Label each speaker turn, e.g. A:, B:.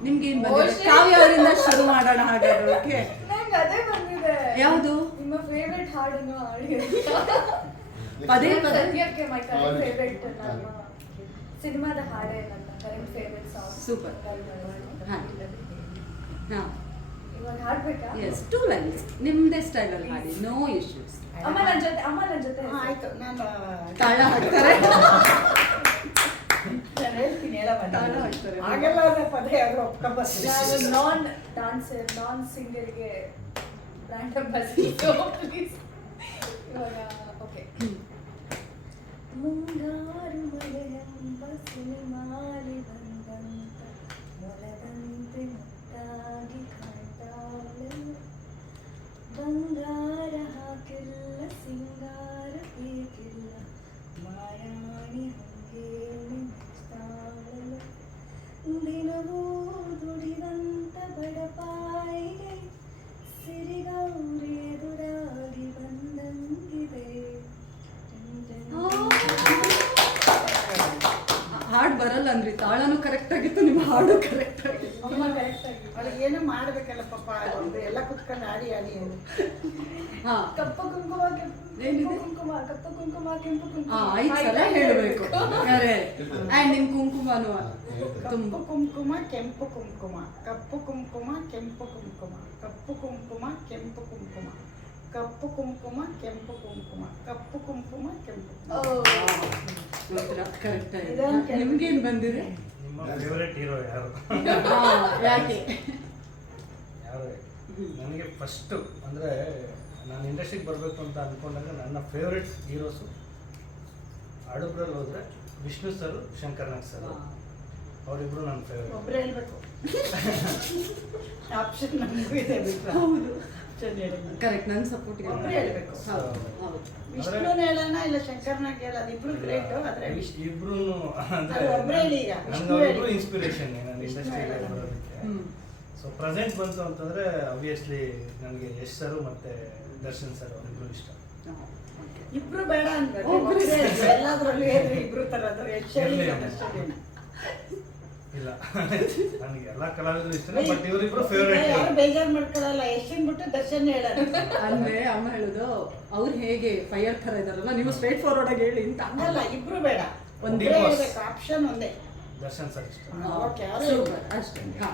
A: ನಿಮ್ಗೆ ಏನ್ ಬಂದಿದೆ? ಕಾವ್ಯ ಅವರಿಂದ ಶುರು ಮಾಡೋಣ ಹಾಗಾದ್ರೆ ಓಕೆ?
B: ನಂಗೆ ಅದೇ ಬಂದಿದೆ.
A: ಯಾವುದು?
B: ನಿಮ್ಮ ಫೇವ್ರೆಟ್ ಹಾಡನ್ನು ಹಾಡಿ.
A: ಪದೇ ಪದೇ?
B: ಸದ್ಯಕ್ಕೆ ಮೈ ಕರೆಂಟ್ ಫೇವ್ರೆಟ್ ನನ್ನ ಸಿನಿಮಾದ ಹಾಡೇ ನನ್ನ ಕರೆಂಟ್ ಫೇವರೇಟ್ ಸಾಂಗ್
A: ಸೂಪರ್. ಹಾ. ಹಾ.
B: ಇವಾಗ ಹಾಡ್ಬೇಕಾ?
A: ಎಸ್ ಟೂ ಲೈನ್ಸ್ ನಿಮ್ದೇ ಸ್ಟೈಲಲ್ಲಿ ಹಾಡಿ. ನೋ ಇಶ್ಯೂಸ್
B: ಅಮ್ಮ ನನ್ನ ಜೊತೆ ಅಮ್ಮ ನನ್ನ ಜೊತೆ
C: ಆಯ್ತು. ನಾನು
A: ತಾಳ ಹಾಡ್ತಾರೆ
C: ಹಾಗೆಲ್ಲ ಅವ್ರ ಪದ ಯಾರು ಒಪ್ಕೊಂಬರ್ತೀನಿ
B: ನಾನು ನಾನ್ ಡಾನ್ಸರ್ ನಾನ್ ಸಿಂಗರ್ಗೆ ಬ್ರ್ಯಾಂಡ್ ಅಂಬಾಸಿಡರ್ ಪ್ಲೀಸ್ ಇವಾಗ ಓಕೆ ಮುಂಗಾರು ಮಳೆಯೆಂಬ ಸಿನಿಮಾಲಿ ಬಂದಂತ ಮೊಲದಂತೆ ಮುದ್ದಾಗಿ ಕಾಣ್ತಾಳೆ ಬಂಗಾರ ಹಾಕಿಲ್ಲ
A: ಬರಲ್ಲ ಅಂದ್ರಿ ತಾಳನೂ ಕರೆಕ್ಟ್ ಆಗಿತ್ತು ನಿಮ್ಮ ಹಾಡು ಕರೆಕ್ಟ್ ಆಗಿತ್ತು.
B: ಅಮ್ಮ ಕರೆಕ್ಟ್ ಆಗಿ.
C: ಅವ್ರಿಗೆ ಏನೋ ಮಾಡ್ಬೇಕಲ್ಲ ಪಾಪ ಎಲ್ಲಾ ಎಲ್ಲ ಕುತ್ಕೊಂಡು ಆಡಿ ಆಡಿ ಹೇಳಿ
A: ಹಾ.
B: ಕಪ್ಪ ಕುಂಕುಮ ಕೆಂಪು
A: ಏನಿದೆ?
B: ಕುಂಕುಮ ಕಪ್ಪ ಕುಂಕುಮ ಕೆಂಪು ಕುಂಕುಮ.
A: ಹಾ ಐದು ಸಲ ಹೇಳಬೇಕು. ಆ್ಯಂಡ್ ನಿಮ್ ಕುಂಕುಮನು ತುಂಬ.
C: ಕಪ್ಪು ಕುಂಕುಮ ಕೆಂಪು ಕುಂಕುಮ ಕಪ್ಪು ಕುಂಕುಮ ಕೆಂಪು ಕುಂಕುಮ ಕಪ್ಪು ಕುಂಕುಮ ಕೆಂಪು ಕುಂಕುಮ. ಕಪ್ಪು ಕುಂಕುಮ ಕೆಂಪು ಕುಂಕುಮ. ಕಪ್ಪು ಕುಂಕುಮ ಕೆಂಪು
A: ನಿಮ್ಗೇನ್ ಬಂದಿದೆ?
D: ನಿಮ್ಮ ಫೇವ್ರೆಟ್ ಹೀರೋ ಯಾರು?
A: ಹಾ, ಯಾಕೆ?
D: ಯಾರು? ನನಗೆ ಫಸ್ಟು ಅಂದರೆ ನಾನು ಇಂಡಸ್ಟ್ರಿಗೆ ಬರಬೇಕು ಅಂತ ಅಂದ್ಕೊಂಡಾಗ ನನ್ನ ಫೇವ್ರೆಟ್ ಹೀರೋಸು ಅಡುಬ್ರಲ್ಲಿ ಹೋದರೆ ವಿಷ್ಣು ಸರ್ ಶಂಕರ್ ನಾಗ್ ಸರ್ ಅವರಿಬ್ರು ನನ್ನ ಫೇವ್ರೆಟ್
C: ಒಬ್ರು ಹೇಳ್ಬೇಕು ಆಪ್ಷನ್ ನಮಗೂ ಇದೆ ಹೌದು.
A: ಕರೆಕ್ಟ್ ನನ್ನ
C: ಸಪೋರ್ಟ್ ಹೇಳ್ಬೇಕು. ವಿಷ್ಣುನ ಹೇಳೋಣ ಇಲ್ಲ ಶಂಕರ್ನಾಗ್ ಹೇಳೋದು ಇಬ್ರು ಗ್ರೇಟ್ ಆದ್ರೆ
D: ಇಬ್ರು
C: ಒಬ್ರೇ ಹೇಳಿ ಈಗ.
D: ಇನ್ಸ್ಪಿರೇಷನ್ ನಾನು. ಬರೋದಕ್ಕೆ
A: ಹ್ಮ್
D: ಸೊ ಪ್ರೆಸೆಂಟ್ ಬಂತು ಅಂತಂದರೆ ಅಬ್ವಿಯಸ್ಲಿ ನನಗೆ ಯಶ್ ಸರ್ ಮತ್ತೆ ದರ್ಶನ್ ಸರ್ ಅವರಿಬ್ರು ಇಷ್ಟ.
C: ಇಬ್ರು ಬೇಡ ಹೇಳ್ಬೇಕು. ಎಲ್ಲಾದ್ರಲ್ಲೂ ಇಬ್ರು ತರ
D: ಯಶ್.
C: ದರ್ಶನ
D: ಇಲ್ಲ. ನನಗೆ ಎಲ್ಲಾ ಕಲಾವಿದರು ಇಷ್ಟ ಬಟ್ ಇವರಿಬ್ರು ಫೇವ್ರೆಟ್
C: ಯಾರು ಬೇಜಾರ್ ಮಾಡ್ಕೊಳಲ್ಲ ಯಶನ್ ಬಿಟ್ಟು ದರ್ಶನ್ ಹೇಳೋಣ
A: ಅಂದ್ರೆ ಅಮ್ಮ ಹೇಳುದು ಅವ್ರು ಹೇಗೆ ಫೈರ್ ತರ ಇದಾರಲ್ಲ ನೀವು ಸ್ಟ್ರೈಟ್ ಫಾರ್ವರ್ಡ್ ಆಗಿ ಹೇಳಿ ಅಂತ.
C: ಹಂಗಲ್ಲ ಇಬ್ರು ಬೇಡ.
A: ಒಂದೇ
C: ಒಂದೇ ಹೇಳ್ಬೇಕು ಆಪ್ಷನ್ ಒಂದೇ.
D: ದರ್ಶನ್ ಸರ್ ಇಷ್ಟ.
C: ಓಕೆ ಅವ್ರು
A: ಸೂಪರ್ ಅಷ್ಟೇ. ಹಾ.